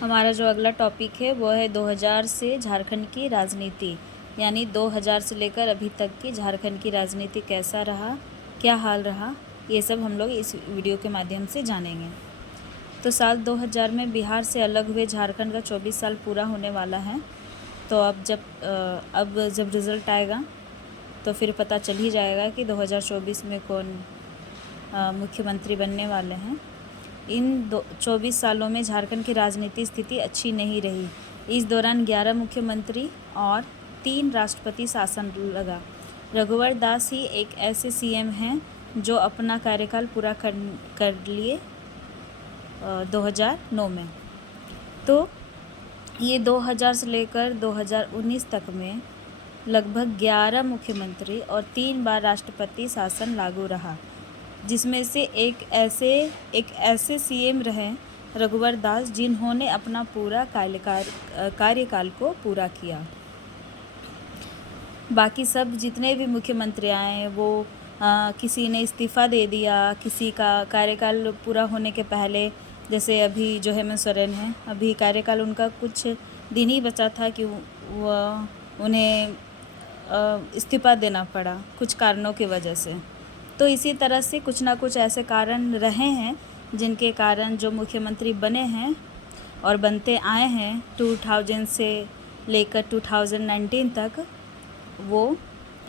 हमारा जो अगला टॉपिक है वो है 2000 से झारखंड की राजनीति, यानी 2000 से लेकर अभी तक की झारखंड की राजनीति कैसा रहा, क्या हाल रहा, ये सब हम लोग इस वीडियो के माध्यम से जानेंगे। तो साल 2000 में बिहार से अलग हुए झारखंड का 24 साल पूरा होने वाला है। तो अब जब रिज़ल्ट आएगा तो फिर पता चल ही जाएगा कि 2024 में कौन मुख्यमंत्री बनने वाले हैं। इन 24 सालों में झारखंड की राजनीतिक स्थिति अच्छी नहीं रही। इस दौरान 11 मुख्यमंत्री और 3 राष्ट्रपति शासन लगा। रघुवर दास ही एक ऐसे सीएम हैं जो अपना कार्यकाल पूरा कर लिए 2009 में। तो ये 2000 से लेकर 2019 तक में लगभग 11 मुख्यमंत्री और 3 बार राष्ट्रपति शासन लागू रहा, जिसमें से एक ऐसे सीएम रहे रघुवर दास जिन्होंने अपना पूरा कार्यकाल को पूरा किया। बाकी सब जितने भी मुख्यमंत्री आए वो किसी ने इस्तीफ़ा दे दिया, किसी का कार्यकाल पूरा होने के पहले, जैसे अभी जो हेमंत सोरेन हैं, अभी कार्यकाल उनका कुछ दिन ही बचा था कि उन्हें इस्तीफ़ा देना पड़ा कुछ कारणों की वजह से। तो इसी तरह से कुछ ना कुछ ऐसे कारण रहे हैं जिनके कारण जो मुख्यमंत्री बने हैं और बनते आए हैं 2000 से लेकर 2019 तक, वो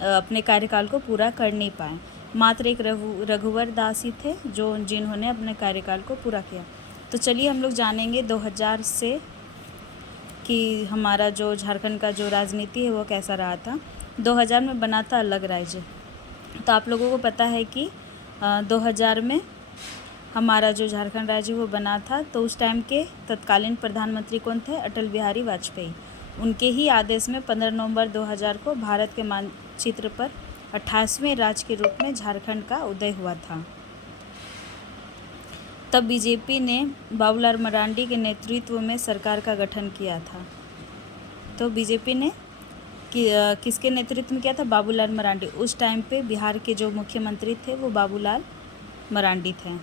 अपने कार्यकाल को पूरा कर नहीं पाए। मात्र एक रघुवर दास ही थे जिन्होंने अपने कार्यकाल को पूरा किया। तो चलिए हम लोग जानेंगे 2000 से कि हमारा जो झारखंड का जो राजनीति है वो कैसा रहा था। 2000 में बना था अलग राज्य। तो आप लोगों को पता है कि 2000 में हमारा जो झारखंड राज्य वो बना था। तो उस टाइम के तत्कालीन प्रधानमंत्री कौन थे? अटल बिहारी वाजपेयी। उनके ही आदेश में 15 नवंबर 2000 को भारत के मानचित्र पर 28वें राज्य के रूप में झारखंड का उदय हुआ था। तब बीजेपी ने बाबूलाल मरांडी के नेतृत्व में सरकार का गठन किया था। तो बीजेपी ने किसके नेतृत्व में किया था? बाबूलाल मरांडी। उस टाइम पे बिहार के जो मुख्यमंत्री थे वो बाबूलाल मरांडी थे।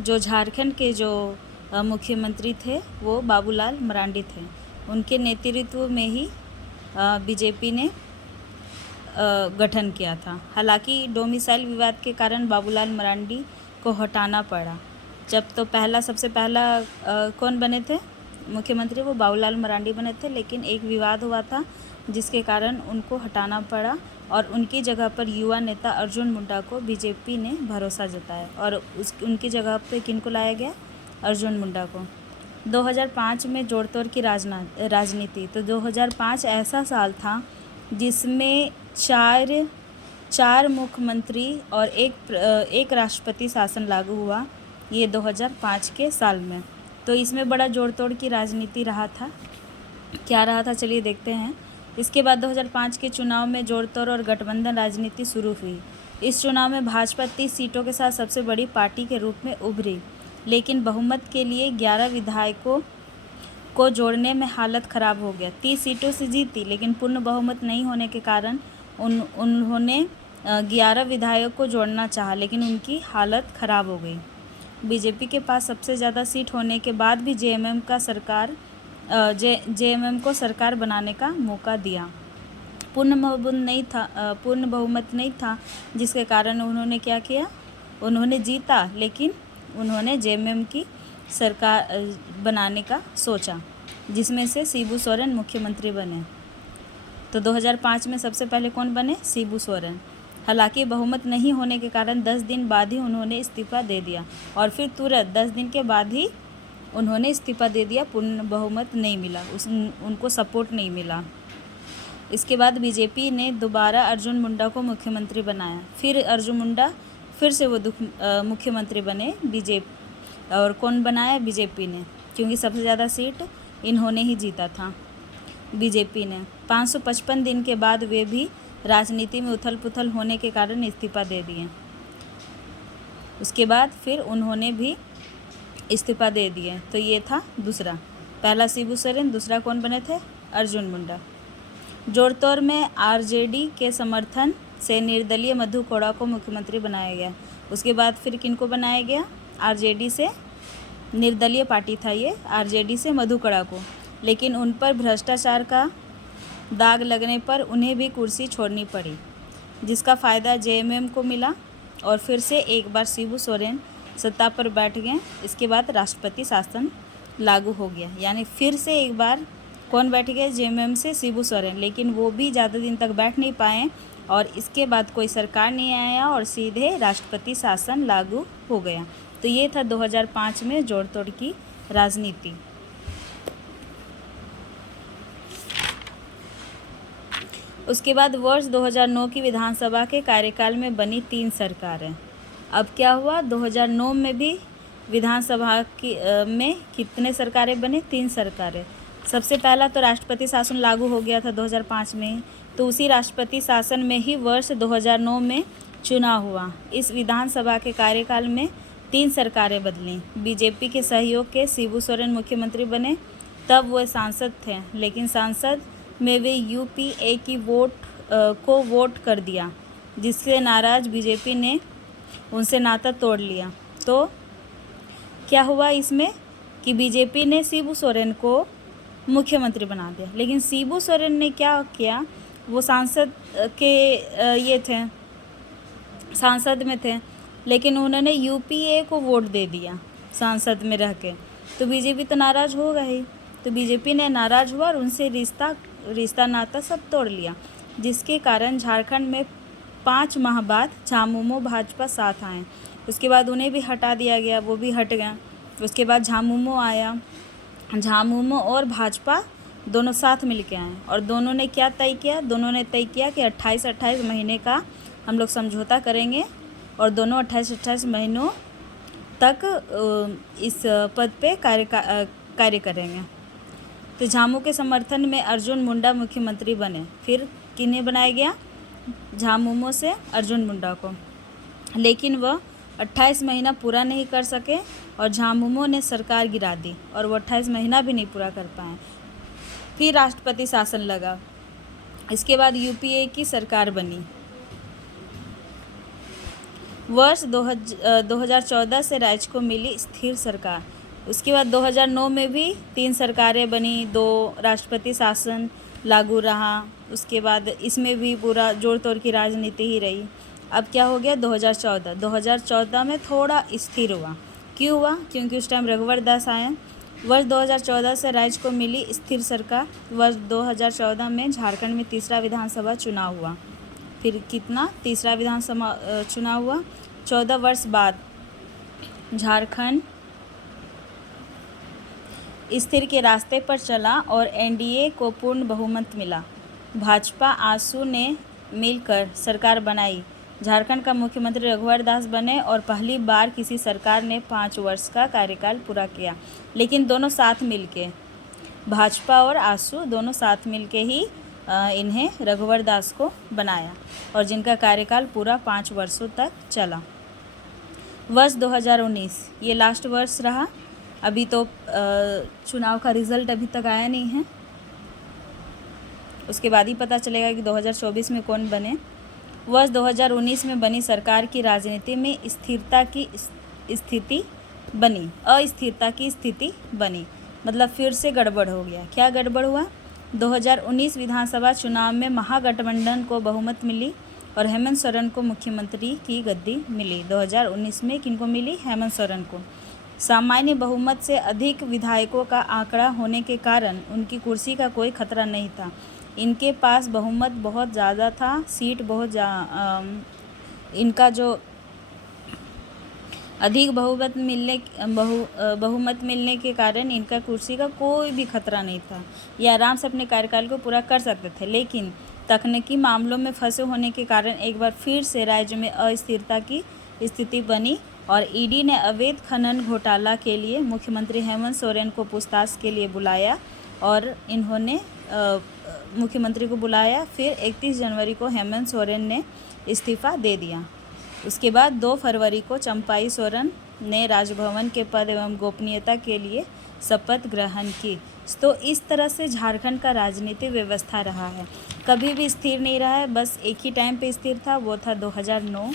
जो झारखंड के जो मुख्यमंत्री थे वो बाबूलाल मरांडी थे। उनके नेतृत्व में ही बीजेपी ने गठन किया था। हालांकि डोमिसाइल विवाद के कारण बाबूलाल मरांडी को हटाना पड़ा। जब तो सबसे पहला कौन बने थे मुख्यमंत्री? वो बाबूलाल मरांडी बने थे, लेकिन एक विवाद हुआ था जिसके कारण उनको हटाना पड़ा और उनकी जगह पर युवा नेता अर्जुन मुंडा को बीजेपी ने भरोसा जताया और उनकी जगह पे किनको लाया गया? अर्जुन मुंडा को। 2005 में जोड़ तोड़ की राजनीति। तो 2005 ऐसा साल था जिसमें चार मुख्यमंत्री और एक राष्ट्रपति शासन लागू हुआ, ये 2005 के साल में। तो इसमें बड़ा जोड़ तोड़ की राजनीति रहा था। क्या रहा था चलिए देखते हैं। इसके बाद 2005 के चुनाव में जोड़ तोड़ और गठबंधन राजनीति शुरू हुई। इस चुनाव में भाजपा 30 सीटों के साथ सबसे बड़ी पार्टी के रूप में उभरी, लेकिन बहुमत के लिए 11 विधायकों को जोड़ने में हालत ख़राब हो गया। 30 सीटों से जीती, लेकिन पूर्ण बहुमत नहीं होने के कारण उन्होंने 11 विधायकों को जोड़ना चाहा, लेकिन उनकी हालत ख़राब हो गई। बीजेपी के पास सबसे ज़्यादा सीट होने के बाद भी जेएमएम को सरकार बनाने का मौका दिया। पूर्ण बहुमत नहीं था, जिसके कारण उन्होंने क्या किया? उन्होंने जीता, लेकिन उन्होंने जेएमएम की सरकार बनाने का सोचा, जिसमें से शिबू सोरेन मुख्यमंत्री बने। तो 2005 में सबसे पहले कौन बने? शिबू सोरेन। हालांकि बहुमत नहीं होने के कारण 10 दिन बाद ही उन्होंने इस्तीफ़ा दे दिया और फिर तुरंत 10 दिन के बाद ही उन्होंने इस्तीफ़ा दे दिया। पूर्ण बहुमत नहीं मिला, उनको सपोर्ट नहीं मिला। इसके बाद बीजेपी ने दोबारा अर्जुन मुंडा को मुख्यमंत्री बनाया। फिर अर्जुन मुंडा फिर से वो मुख्यमंत्री बने बीजेपी। और कौन बनाया? बीजेपी ने, क्योंकि सबसे ज़्यादा सीट इन्होंने ही जीता था बीजेपी ने। 555 दिन के बाद वे भी राजनीति में उथल पुथल होने के कारण इस्तीफ़ा दे दिए। उसके बाद फिर उन्होंने भी इस्तीफ़ा दे दिए। तो ये था दूसरा। पहला शिबू सोरेन, दूसरा कौन बने थे? अर्जुन मुंडा। जोड़तोड़ में आरजेडी के समर्थन से निर्दलीय मधु कोड़ा को मुख्यमंत्री बनाया गया। उसके बाद फिर किनको बनाया गया? आरजेडी से, निर्दलीय पार्टी था ये, आरजेडी से मधु कोड़ा को, लेकिन उन पर भ्रष्टाचार का दाग लगने पर उन्हें भी कुर्सी छोड़नी पड़ी, जिसका फ़ायदा जेएमएम को मिला और फिर से एक बार शिबू सोरेन सत्ता पर बैठ गए। इसके बाद राष्ट्रपति शासन लागू हो गया, यानी फिर से एक बार कौन बैठ गए? जेएमएम से शिबू सोरेन, लेकिन वो भी ज़्यादा दिन तक बैठ नहीं पाए और इसके बाद कोई सरकार नहीं आया और सीधे राष्ट्रपति शासन लागू हो गया। तो ये था 2005 में जोड़ तोड़ की राजनीति। उसके बाद वर्ष 2009 की विधानसभा के कार्यकाल में बनी 3 सरकारें। अब क्या हुआ? 2009 में भी विधानसभा की में कितने सरकारें बने? 3 सरकारें। सबसे पहला तो राष्ट्रपति शासन लागू हो गया था 2005 में, तो उसी राष्ट्रपति शासन में ही वर्ष 2009 में चुनाव हुआ। इस विधानसभा के कार्यकाल में 3 सरकारें बदलीं। बीजेपी के सहयोग के शिबू सोरेन मुख्यमंत्री बने, तब वो सांसद थे, लेकिन सांसद में वे यूपीए की वोट कर दिया, जिससे नाराज बीजेपी ने उनसे नाता तोड़ लिया। तो क्या हुआ इसमें कि बीजेपी ने शिबू सोरेन को मुख्यमंत्री बना दिया, लेकिन शिबू सोरेन ने क्या किया? वो सांसद के ये थे, सांसद में थे, लेकिन उन्होंने यूपीए को वोट दे दिया सांसद में रह के, तो बीजेपी तो नाराज़ हो गई। तो बीजेपी ने नाराज़ हुआ और उनसे रिश्ता नाता सब तोड़ लिया, जिसके कारण झारखंड में 5 माह बाद झामुमो भाजपा साथ आए। उसके बाद उन्हें भी हटा दिया गया, वो भी हट गया। उसके बाद झामुमो आया, झामुमो और भाजपा दोनों साथ मिल के आए और दोनों ने क्या तय किया? दोनों ने तय किया कि 28-28 महीने का हम लोग समझौता करेंगे और दोनों 28-28 महीनों तक इस पद पे कार्य करेंगे। तो झामू के समर्थन में अर्जुन मुंडा मुख्यमंत्री बने। फिर किन्हें बनाया गया? झामुमो से अर्जुन मुंडा को, लेकिन वह 28 महीना पूरा नहीं कर सके और झामुमो ने सरकार गिरा दी और वो 28 महीना भी नहीं पूरा कर पाए। फिर राष्ट्रपति शासन लगा। इसके बाद यूपीए की सरकार बनी। वर्ष 2014 से राज्य को मिली स्थिर सरकार। उसके बाद 2009 में भी 3 सरकारें बनी, 2 राष्ट्रपति शासन लागू रहा। उसके बाद इसमें भी पूरा जोड़ तोड़ की राजनीति ही रही। अब क्या हो गया? 2014 में थोड़ा स्थिर हुआ। क्यों हुआ? क्योंकि उस टाइम रघुवर दास आए। वर्ष 2014 से राज्य को मिली स्थिर सरकार। वर्ष 2014 में झारखंड में तीसरा विधानसभा चुनाव हुआ। फिर कितना? तीसरा विधानसभा चुनाव हुआ। 14 वर्ष बाद झारखंड स्थिर के रास्ते पर चला और एनडीए को पूर्ण बहुमत मिला। भाजपा आसू ने मिलकर सरकार बनाई। झारखंड का मुख्यमंत्री रघुवर दास बने और पहली बार किसी सरकार ने 5 वर्ष का कार्यकाल पूरा किया, लेकिन दोनों साथ मिलके, भाजपा और आसू दोनों साथ मिलके ही इन्हें रघुवर दास को बनाया और जिनका कार्यकाल पूरा 5 वर्षों तक चला। वर्ष 2019 ये लास्ट वर्ष रहा। अभी तो चुनाव का रिज़ल्ट अभी तक आया नहीं है, उसके बाद ही पता चलेगा कि 2024 में कौन बने। वर्ष 2019 में बनी सरकार की राजनीति में अस्थिरता की स्थिति बनी, मतलब फिर से गड़बड़ हो गया। क्या गड़बड़ हुआ? 2019 विधानसभा चुनाव में महागठबंधन को बहुमत मिली और हेमंत सोरेन को मुख्यमंत्री की गद्दी मिली। 2019 में किनको मिली? हेमंत सोरेन को। सामान्य बहुमत से अधिक विधायकों का आंकड़ा होने के कारण उनकी कुर्सी का कोई खतरा नहीं था। इनके पास बहुमत बहुत ज़्यादा था, सीट इनका जो अधिक बहुमत मिलने के कारण इनका कुर्सी का कोई भी खतरा नहीं था। ये आराम से अपने कार्यकाल को पूरा कर सकते थे, लेकिन तकनीकी मामलों में फंसे होने के कारण एक बार फिर से राज्य में अस्थिरता की स्थिति बनी और ईडी ने अवैध खनन घोटाला के लिए मुख्यमंत्री हेमंत सोरेन को पूछताछ के लिए बुलाया और इन्होंने मुख्यमंत्री को बुलाया। फिर 31 जनवरी को हेमंत सोरेन ने इस्तीफ़ा दे दिया। उसके बाद 2 फरवरी को चंपाई सोरेन ने राजभवन के पद एवं गोपनीयता के लिए शपथ ग्रहण की। तो इस तरह से झारखंड का राजनीतिक व्यवस्था रहा है। कभी भी स्थिर नहीं रहा है, बस एक ही टाइम पे स्थिर था, वो था 2009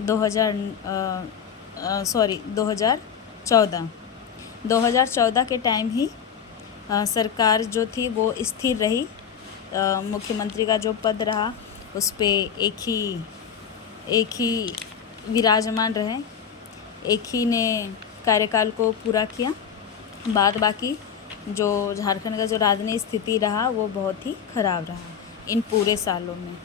2014 2014 के टाइम ही सरकार जो थी वो स्थिर रही। मुख्यमंत्री का जो पद रहा उस पे एक ही विराजमान रहे, एक ही ने कार्यकाल को पूरा किया। बाद बाकी जो झारखंड का जो राजनीतिक स्थिति रहा वो बहुत ही ख़राब रहा इन पूरे सालों में।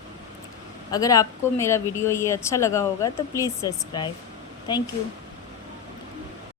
अगर आपको मेरा वीडियो ये अच्छा लगा होगा तो प्लीज़ सब्सक्राइब। Thank you.